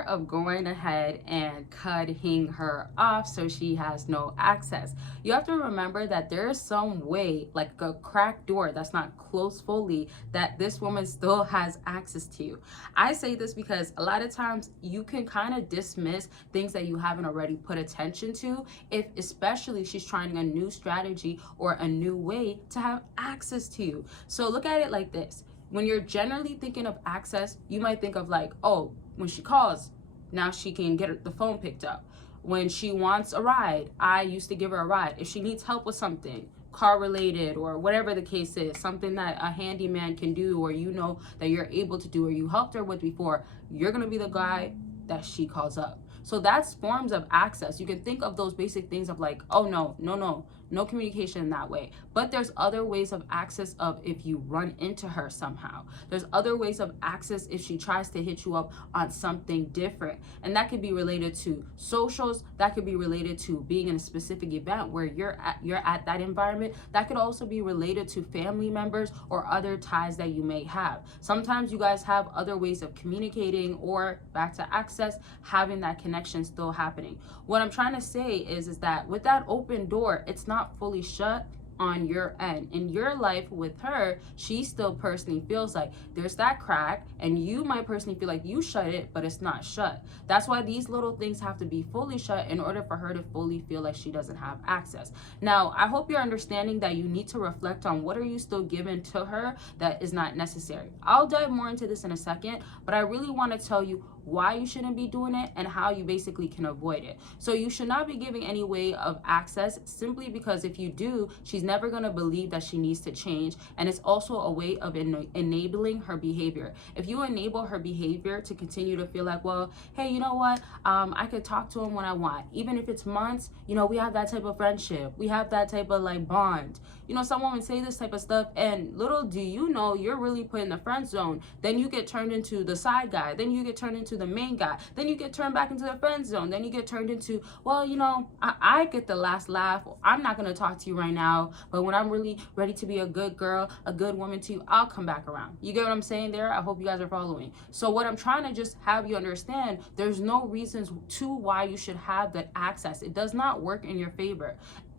matter of going ahead and cutting her off so she has no access. You have to remember that there is some way, like a cracked door that's not closed fully, that this woman still has access to you. I say this because a lot of times you can kind of dismiss things that you haven't already put attention to, if especially she's trying a new strategy or a new way to have access to you. So look at it like this. When you're generally thinking of access, you might think of like, oh, when she calls, now she can get the phone picked up. When she wants a ride, I used to give her a ride. If she needs help with something, car related or whatever the case is, something that a handyman can do or you know that you're able to do or you helped her with before, you're going to be the guy that she calls up. So that's forms of access. You can think of those basic things of like, oh, no communication in that way. But there's other ways of access of if you run into her somehow. There's other ways of access if she tries to hit you up on something different. And that could be related to socials. That could be related to being in a specific event where you're at that environment. That could also be related to family members or other ties that you may have. Sometimes you guys have other ways of communicating, or back to access, having that connection still happening. What I'm trying to say is that with that open door, it's not fully shut on your end. In your life with her, she still personally feels like there's that crack, and you might personally feel like you shut it, but it's not shut. That's why these little things have to be fully shut in order for her to fully feel like she doesn't have access. Now, I hope you're understanding that you need to reflect on what are you still giving to her that is not necessary. I'll dive more into this in a second, but I really want to tell you why you shouldn't be doing it and how you basically can avoid it. So you should not be giving any way of access, simply because if you do, she's never going to believe that she needs to change, and it's also a way of enabling her behavior. If you enable her behavior to continue to feel like, well, hey, you know what, I could talk to him when I want, even if it's months, you know, we have that type of friendship, we have that type of like bond. You know, some women say this type of stuff, and little do you know, you're really put in the friend zone. Then you get turned into the side guy, then you get turned into the main guy, then you get turned back into the friend zone, then you get turned into, well, you know, I get the last laugh, I'm not going to talk to you right now, but when I'm really ready to be a good girl, a good woman to you, I'll come back around. You get what I'm saying there? I hope you guys are following. So what I'm trying to just have you understand, there's no reasons to why you should have that access. It does not work in your favor.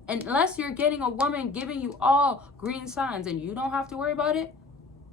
Unless you're getting a woman giving you all green signs and you don't have to worry about it,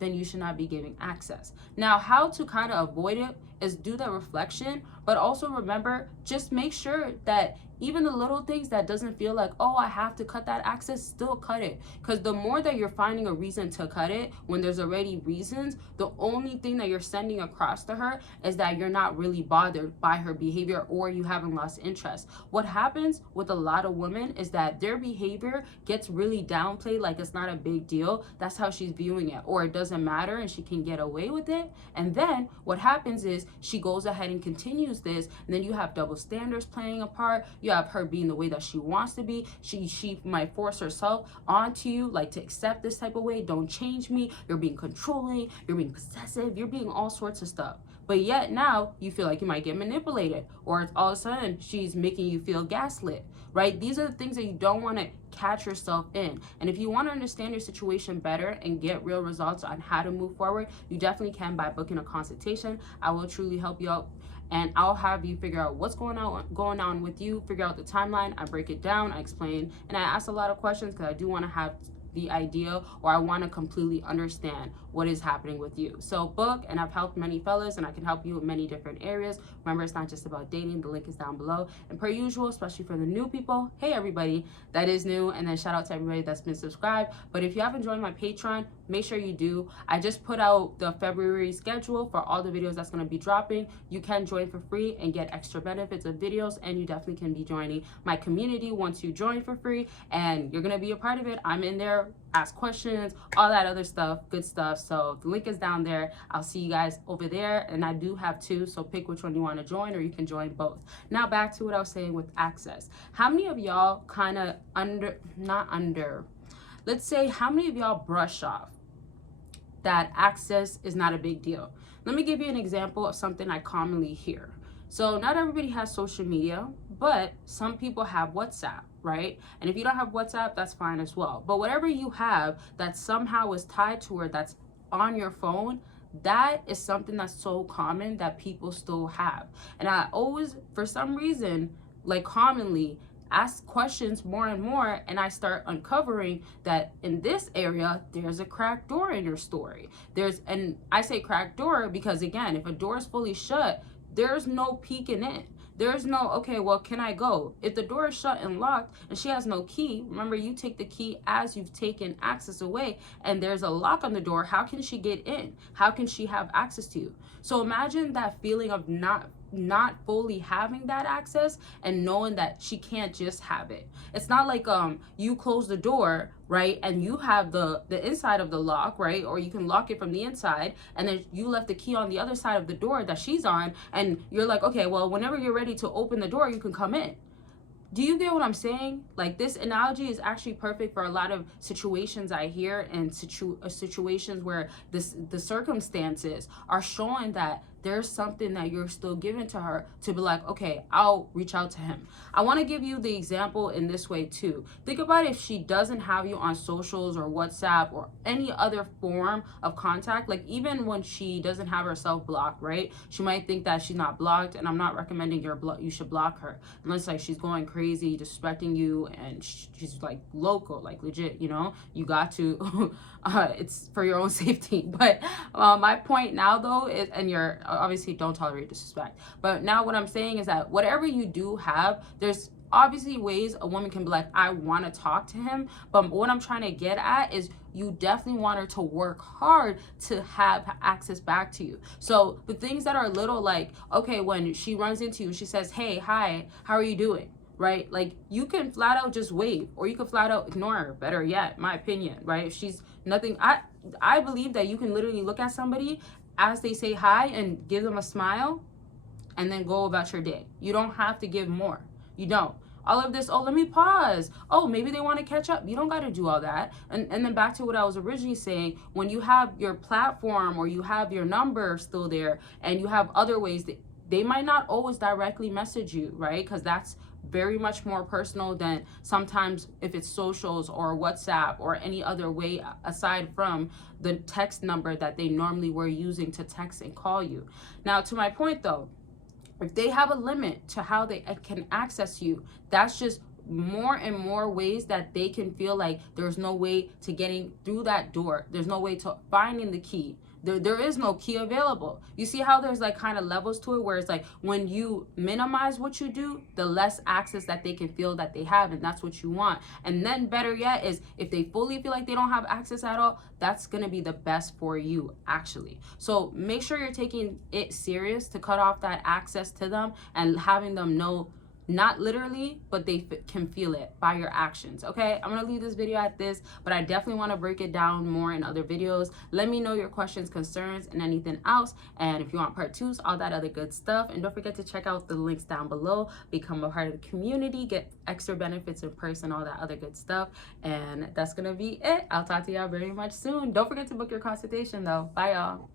then you should not be giving access. Now, how to kind of avoid it is do the reflection, but also remember, just make sure that even the little things that doesn't feel like, oh, I have to cut that access, still cut it. Because the more that you're finding a reason to cut it when there's already reasons, the only thing that you're sending across to her is that you're not really bothered by her behavior, or you haven't lost interest. What happens with a lot of women is that their behavior gets really downplayed, like it's not a big deal. That's how she's viewing it, or it doesn't matter and she can get away with it. And then what happens is she goes ahead and continues this, and then you have double standards playing a part. You have her being the way that she wants to be. She might force herself onto you, like to accept this type of way. Don't change me. You're being controlling. You're being possessive. You're being all sorts of stuff. But yet now you feel like you might get manipulated, or all of a sudden she's making you feel gaslit, right? These are the things that you don't want to catch yourself in. And if you want to understand your situation better and get real results on how to move forward, you definitely can by booking a consultation. I will truly help you out, and I'll have you figure out what's going on with you, figure out the timeline. I break it down, I explain, and I ask a lot of questions because I do want to have the idea, or I want to completely understand what is happening with you. So book, and I've helped many fellas, and I can help you in many different areas. Remember, it's not just about dating. The link is down below. And per usual, especially for the new people, hey everybody that is new, and then shout out to everybody that's been subscribed. But if you haven't joined my Patreon, make sure you do. I just put out the February schedule for all the videos that's going to be dropping. You can join for free and get extra benefits of videos, and you definitely can be joining my community once you join for free, and you're going to be a part of it. I'm in there, ask questions, all that other stuff, good stuff. So the link is down there. I'll see you guys over there, and I do have two, so pick which one you want to join, or you can join both. Now back to what I was saying with access. How many of y'all kind of let's say, how many of y'all brush off that access is not a big deal? Let me give you an example of something I commonly hear. So not everybody has social media, but some people have WhatsApp, right? And if you don't have WhatsApp, that's fine as well. But whatever you have that somehow is tied to her, that's on your phone, that is something that's so common that people still have. And I always, for some reason, like commonly ask questions more and more, and I start uncovering that in this area there's a cracked door in your story. And I say cracked door because, again, if a door is fully shut, there's no peeking in. There's no, okay, well, can I go? If the door is shut and locked and she has no key, remember, you take the key as you've taken access away, and there's a lock on the door. How can she get in? How can she have access to you? So imagine that feeling of not fully having that access and knowing that she can't just have it. It's not like you close the door, right, and you have the inside of the lock, right, or you can lock it from the inside, and then you left the key on the other side of the door that she's on, and you're like, okay, well, whenever you're ready to open the door, you can come in. Do you get what I'm saying? Like, this analogy is actually perfect for a lot of situations I hear, and situations where the circumstances are showing that there's something that you're still giving to her to be like, okay, I'll reach out to him. I want to give you the example in this way too. Think about if she doesn't have you on socials or WhatsApp or any other form of contact, like even when she doesn't have herself blocked, right? She might think that she's not blocked, and I'm not recommending you should block her unless like she's going crazy, disrespecting you, and she's like local, like legit, you got to, it's for your own safety. But my point now though is, and you're obviously don't tolerate disrespect, but now what I'm saying is that whatever you do have, there's obviously ways a woman can be like, I want to talk to him. But what I'm trying to get at is you definitely want her to work hard to have access back to you. So the things that are little, like, okay, when she runs into you, she says, hey, hi, how are you doing? Right? Like, you can flat out just wave, or you can flat out ignore her, better yet, my opinion, right? If she's nothing, I believe that you can literally look at somebody as they say hi and give them a smile and then go about your day. You don't have to give more. You don't. All of this, oh, let me pause. Oh, maybe they want to catch up. You don't got to do all that. And then back to what I was originally saying, when you have your platform or you have your number still there and you have other ways that they might not always directly message you, right? Because that's very much more personal than sometimes if it's socials or WhatsApp or any other way aside from the text number that they normally were using to text and call you. Now, to my point though, if they have a limit to how they can access you, that's just more and more ways that they can feel like there's no way to getting through that door. There's no way to finding the key. There is no key available. You see how there's like kind of levels to it, where it's like when you minimize what you do, the less access that they can feel that they have, and that's what you want. And then better yet is if they fully feel like they don't have access at all, that's gonna be the best for you actually. So make sure you're taking it serious to cut off that access to them and having them know, not literally, but they can feel it by your actions. Okay, I'm gonna leave this video at this, but I definitely want to break it down more in other videos. Let me know your questions, concerns, and anything else, and if you want part 2s, all that other good stuff. And don't forget to check out the links down below, become a part of the community, get extra benefits in person, all that other good stuff. And that's gonna be it. I'll talk to y'all very much soon. Don't forget to book your consultation though. Bye y'all.